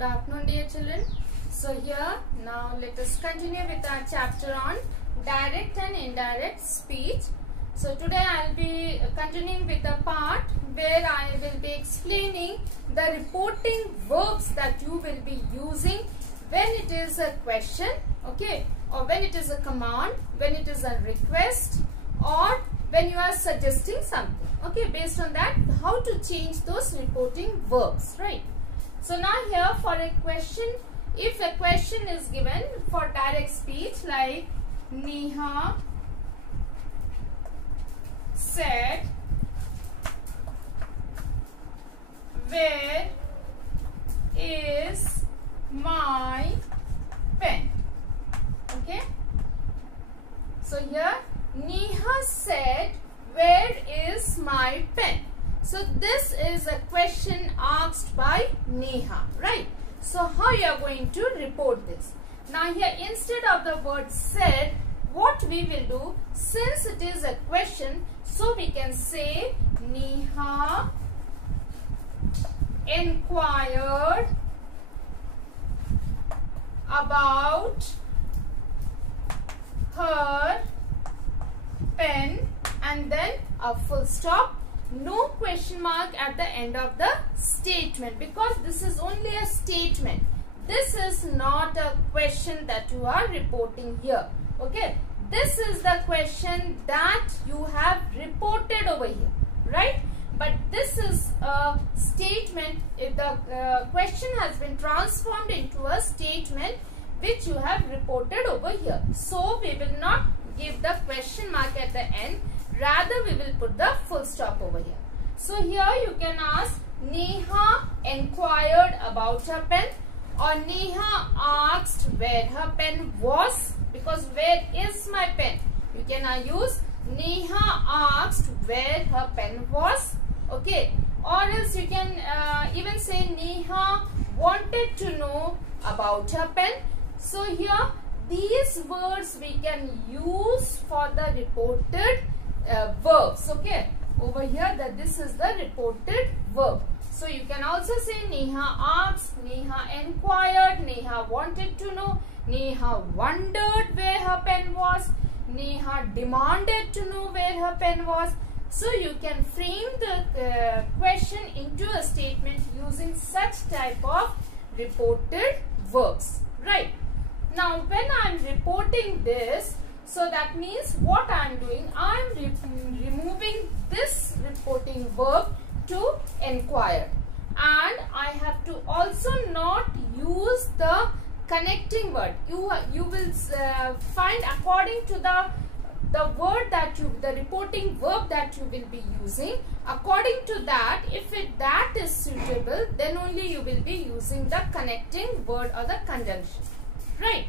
Good afternoon, dear children. So here now let us continue with our chapter on direct and indirect speech. So today I will be continuing with the part where I will be explaining the reporting verbs that you will be using when it is a question, okay, or when it is a command, when it is a request, or when you are suggesting something, okay. Based on that, how to change those reporting verbs, right? So now here for a question, if a question is given for direct speech like Neha said, where is my pen? Okay. So here Neha said, where is my pen? So this is a question asked by Neha, right? So how you are going to report this? Now here instead of the word said, what we will do, since it is a question, so we can say Neha inquired about her pen and then a full stop, no question mark at the end of the statement, because this is only a statement. This is not a question that you are reporting here, okay. This is the question that you have reported over here, right? But this is a statement. If the question has been transformed into a statement which you have reported over here, so we will not give the question mark at the end, rather we will put the full stop over here. So here you can ask Neha inquired about her pen, or Neha asked where her pen was, because where is my pen? You can use Neha asked where her pen was, okay. Or else you can even say Neha wanted to know about her pen. So here these words we can use for the reported verbs, okay. Over here that this is the reported verb. So you can also say Neha asked, Neha inquired, Neha wanted to know, Neha wondered where her pen was, Neha demanded to know where her pen was. So you can frame the question into a statement using such type of reported verbs, right? Now when I am reporting this, so that means what I am doing, I am removing this reporting verb to inquire, and I have to also not use the connecting word. You will find according to the word that the reporting verb that you will be using, according to that, if that is suitable, then only you will be using the connecting word or the conjunction, right?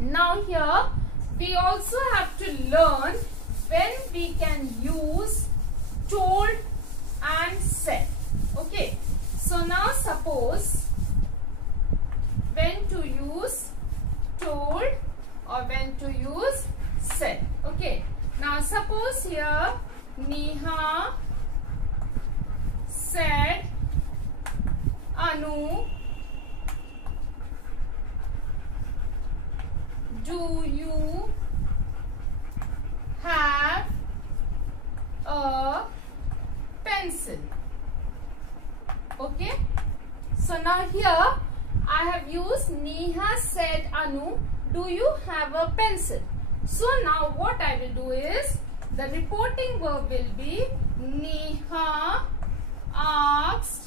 Now here we also have to learn when we can use told and said, okay. So now suppose when to use told or when to use said, okay. Now suppose here Neha said, Anu, do you have a pencil? Okay. So now here I have used Neha said, Anu, do you have a pencil? So now what I will do is, the reporting verb will be Neha asked.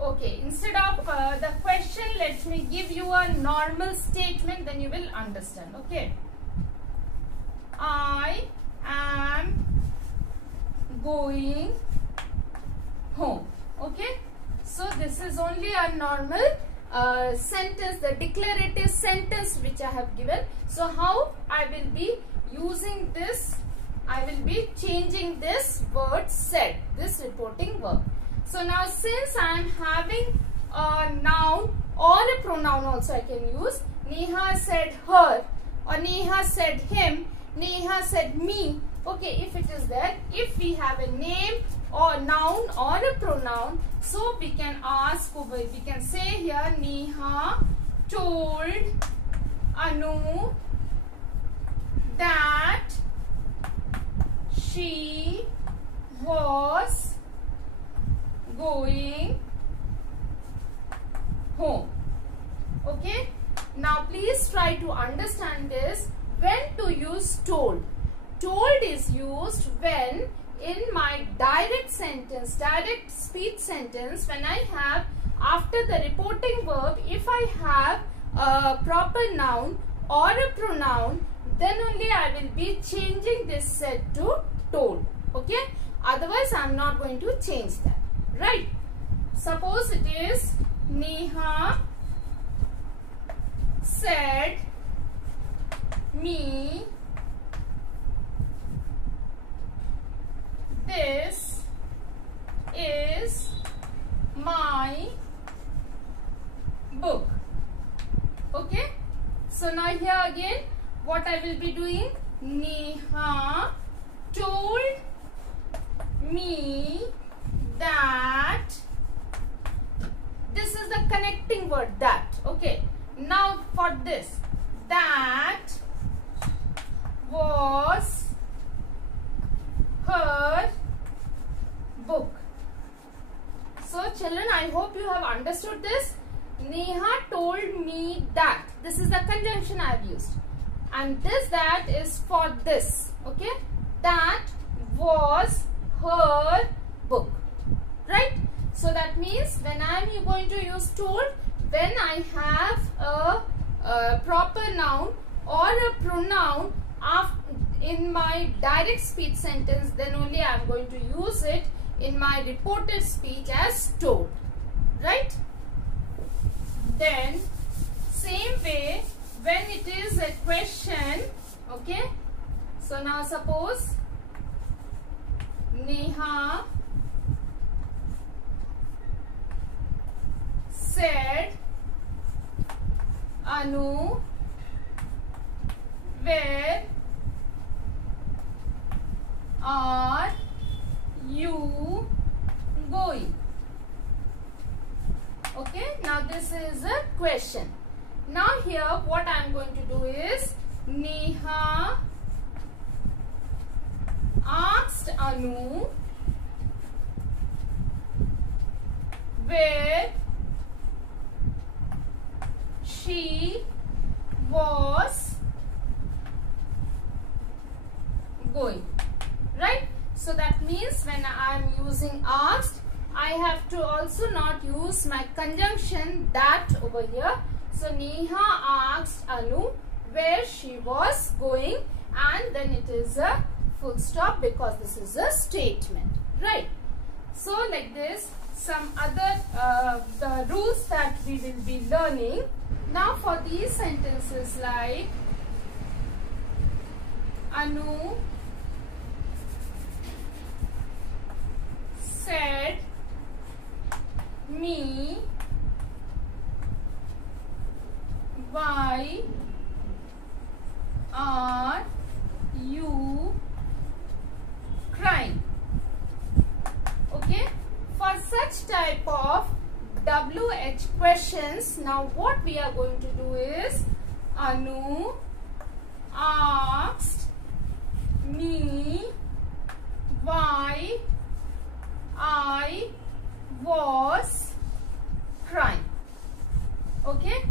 Okay, instead of the question, let me give you a normal statement, then you will understand, okay. I am going home, okay. So this is only a normal sentence, the declarative sentence which I have given. So how I will be using this, I will be changing this word said, this reporting verb. So now since I am having a noun or a pronoun also I can use, Neha said her, or Neha said him, Neha said me, okay, if it is there. If we have a name or noun or a pronoun. So we can ask over, we can say here Neha told Anu that she was going home. Okay. Now please try to understand this. When to use told? Told is used when in my direct sentence, direct speech sentence, when I have after the reporting verb, if I have a proper noun or a pronoun, then only I will be changing this said to told. Okay. Otherwise I am not going to change that. Right. Suppose it is Neha said me this is my book. Okay. So now here again what I will be doing, Neha told me that, this is the connecting word that. Okay. Now for this, that was her book. So children, I hope you have understood this. Neha told me that. This is the conjunction I have used. And this that is for this. Okay. That was her book. Right. So that means when I am going to use told, when I have a proper noun or a pronoun in my direct speech sentence, then only I am going to use it in my reported speech as told. Right? Then same way when it is a question. Okay. So now suppose Neha said Anu, where are you going? Okay, now this is a question. Now here what I am going to do is, Neha asked Anu where she was going. Right? So that means when I am using asked, I have to also not use my conjunction that over here. So Neha asked Anu where she was going, and then it is a full stop because this is a statement. Right? So like this, some other the rules that we will be learning. Now for these sentences like Anu said me, why are you crying? Okay, for such type of WH questions, now what we are going to do is, Anu asked me why I was crying. Okay,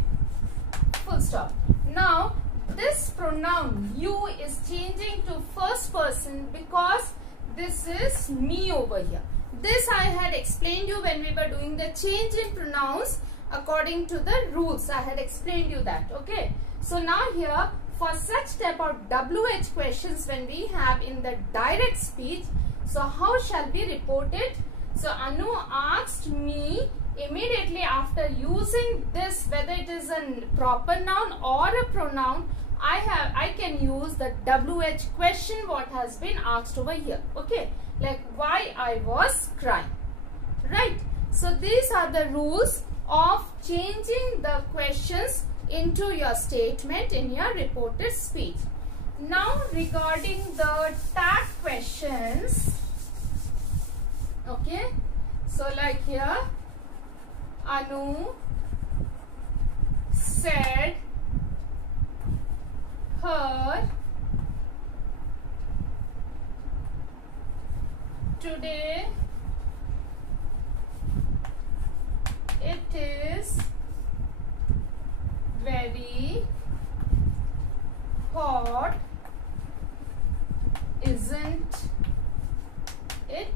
full stop. Now this pronoun you is changing to first person because this is me over here. This I had explained you when we were doing the change in pronouns according to the rules. I had explained you that. Okay. So now here for such type of WH questions when we have in the direct speech, so how shall we report it? So Anu asked me, immediately after using this, whether it is a proper noun or a pronoun, I can use the WH question what has been asked over here. Okay, like why I was crying. Right. So these are the rules of changing the questions into your statement in your reported speech. Now regarding the tag questions, Okay, so like here, Anu said her today it is very hot, isn't it?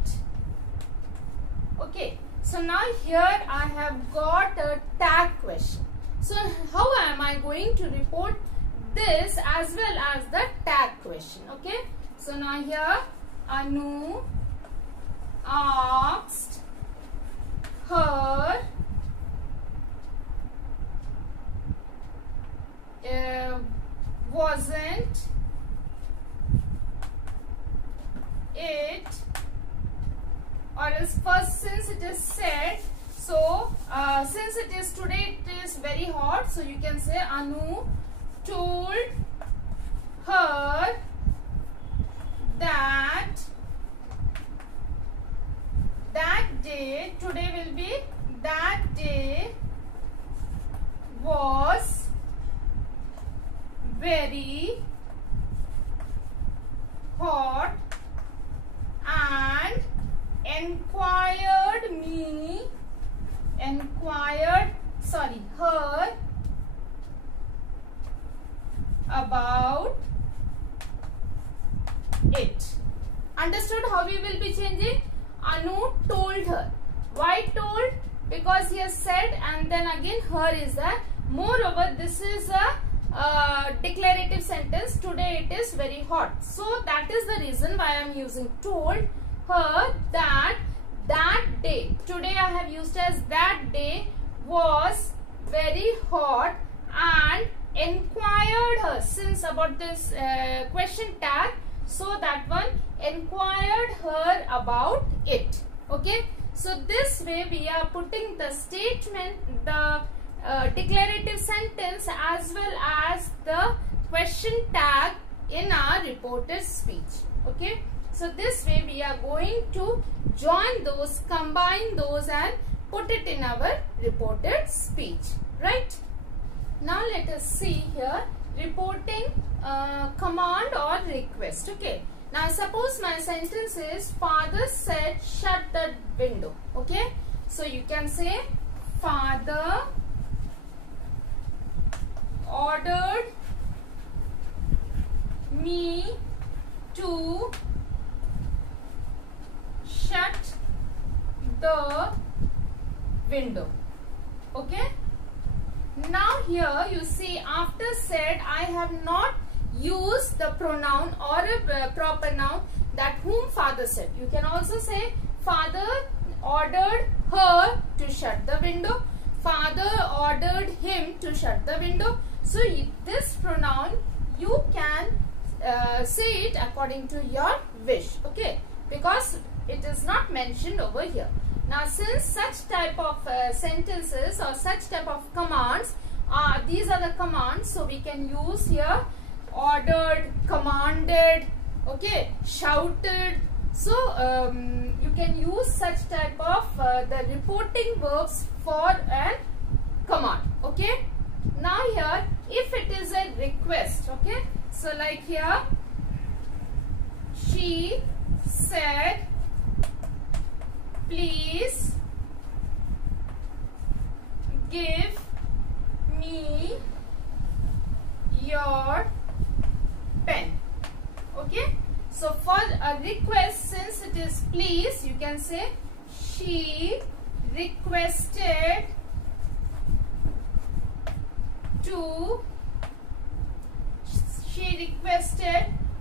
Okay, so now here I have got a tag question. So how am I going to report this as well as the tag question? Okay, so now here Anu asked her wasn't it, or else first, since it is said, so since it is today it is very hot, so you can say Anu told her that day, today will be that day was very hot and her about it. Understood how we will be changing? Anu told her. Why told? Because he has said and then again her is there. Moreover, this is a declarative sentence. Today it is very hot. So that is the reason why I am using told her that day. Today I have used as that day was very hot and inquired her. Since about this question tag, so that one inquired her about it. Okay. So this way we are putting the statement, the declarative sentence as well as the question tag in our reported speech. Okay. So this way we are going to join those, combine those and put it in our reported speech. Right. Now let us see here reporting command or request. Okay. Now suppose my sentence is father said shut the window. Okay. So you can say father ordered me to shut the window. Okay. Now here you see after said I have not used the pronoun or a proper noun that whom father said. You can also say father ordered her to shut the window. Father ordered him to shut the window. So this pronoun you can say it according to your wish. Okay. Because it is not mentioned over here. Now since such type of sentences or such type of commands these are the commands, so we can use here ordered, commanded, okay, shouted. So you can use such type of the reporting verbs for a command. Okay. Now here if it is a request, okay, so like here she said please give me your pen. Okay. So for a request, since it is please, you can say she requested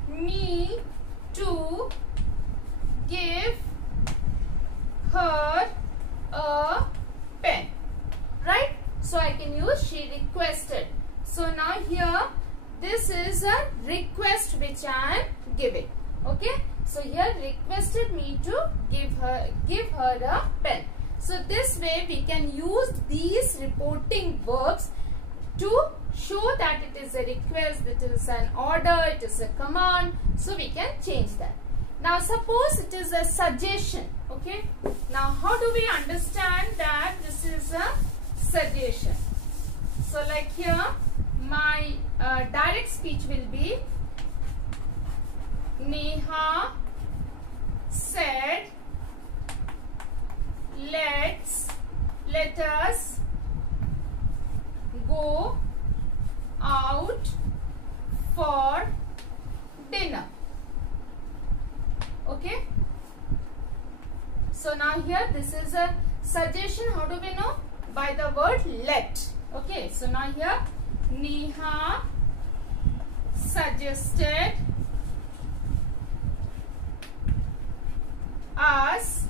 me to give her a pen. Right? So I can use she requested. So now here this is a request which I am giving. Okay. So here requested me to give her a pen. So this way we can use these reporting verbs to show that it is a request, it is an order, it is a command. So we can change that. Now suppose it is a suggestion. Okay. Now how do we understand that this is a suggestion? So like here my direct speech will be Neha said let us go out for dinner. Okay. So now here this is a suggestion. How do we know? By the word let. Okay. So now here Neha suggested us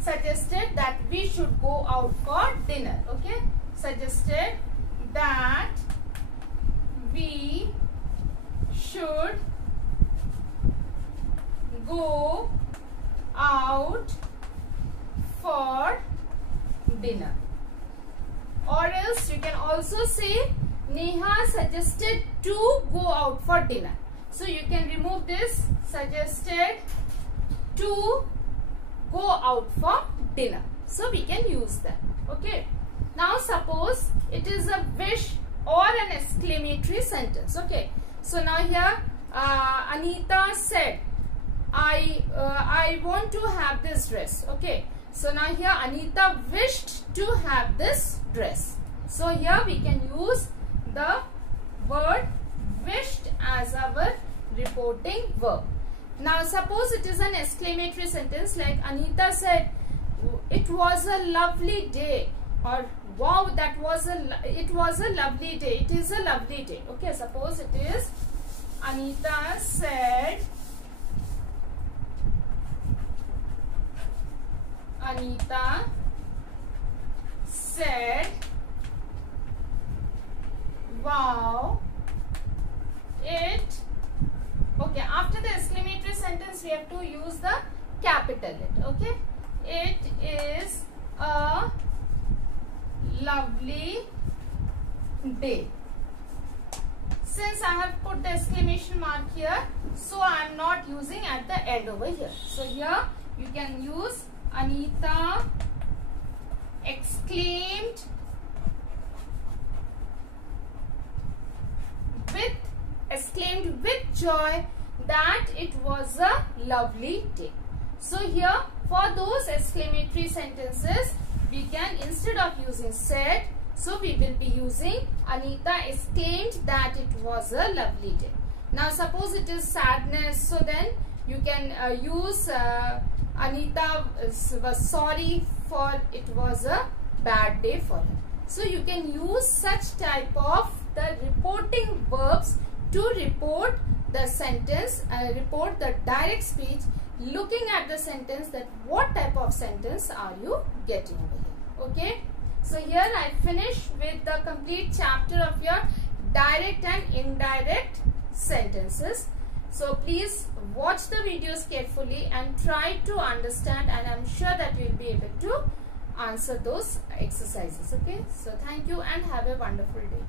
suggested that we should go out for dinner. Okay. Suggested that we should go out for dinner. Or else you can also say Neha suggested to go out for dinner. So you can remove this suggested to go out for dinner. So we can use that. Okay. Now suppose it is a wish or an exclamatory sentence. Okay. So now here Anita said I want to have this dress. Okay. So now here Anita wished to have this dress. So here we can use the word wished as our reporting verb. Now suppose it is an exclamatory sentence like Anita said it was a lovely day, or wow, it was a lovely day. It is a lovely day. Okay, suppose it is Anita said wow, it. Okay, after the exclamatory sentence we have to use the capital it. Okay, it is a lovely day. Since I have put the exclamation mark here, so I am not using at the end over here. So here you can use Anita exclaimed with joy that it was a lovely day. So here for those exclamatory sentences we can, instead of using said, so we will be using Anita exclaimed that it was a lovely day. Now suppose it is sadness, so then you can use Anita was sorry for it was a bad day for her. So you can use such type of the reporting verbs to report the sentence, report the direct speech, looking at the sentence that what type of sentence are you getting over here. Okay. So here I finish with the complete chapter of your direct and indirect sentences. So please watch the videos carefully and try to understand, and I am sure that you will be able to answer those exercises. Okay. So thank you and have a wonderful day.